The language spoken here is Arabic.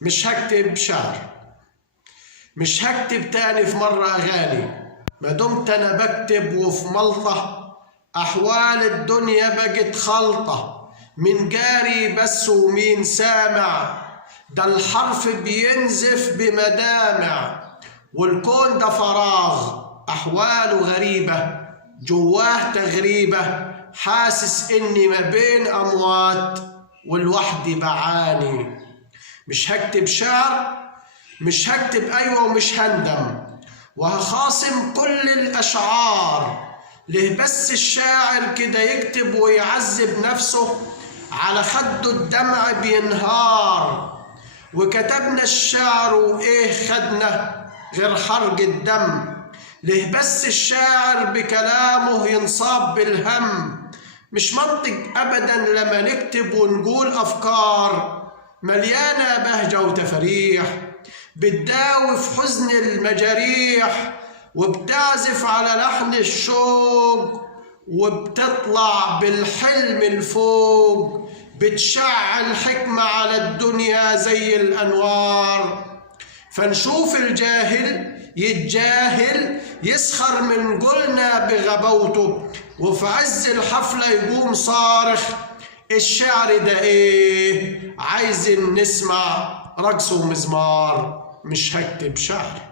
مش هكتب شعر، مش هكتب تاني في مرة أغاني، ما دمت أنا بكتب وفي ملطة. أحوال الدنيا بقت خلطة، من جاري بس ومين سامع، ده الحرف بينزف بمدامع، والكون ده فراغ أحواله غريبة، جواه تغريبة، حاسس إني ما بين أموات والوحدي بعاني. مش هكتب شعر، مش هكتب أيوة ومش هندم، وهخاصم كل الأشعار. ليه بس الشاعر كده يكتب ويعذب نفسه، على خده الدمع بينهار. وكتبنا الشعر وإيه خدنا غير حرق الدم. ليه بس الشاعر بكلامه ينصاب بالهم. مش منطق أبدا لما نكتب ونقول أفكار مليانة بهجة وتفريح، بتداوي في حزن المجاريح، وبتعزف على لحن الشوق، وبتطلع بالحلم الفوق، بتشع الحكمة على الدنيا زي الأنوار. فنشوف الجاهل يتجاهل، يسخر من قولنا بغباوته، وفي عز الحفلة يقوم صارخ الشعر ده ايه، عايزين نسمع رقص ومزمار. مش هكتب شعر.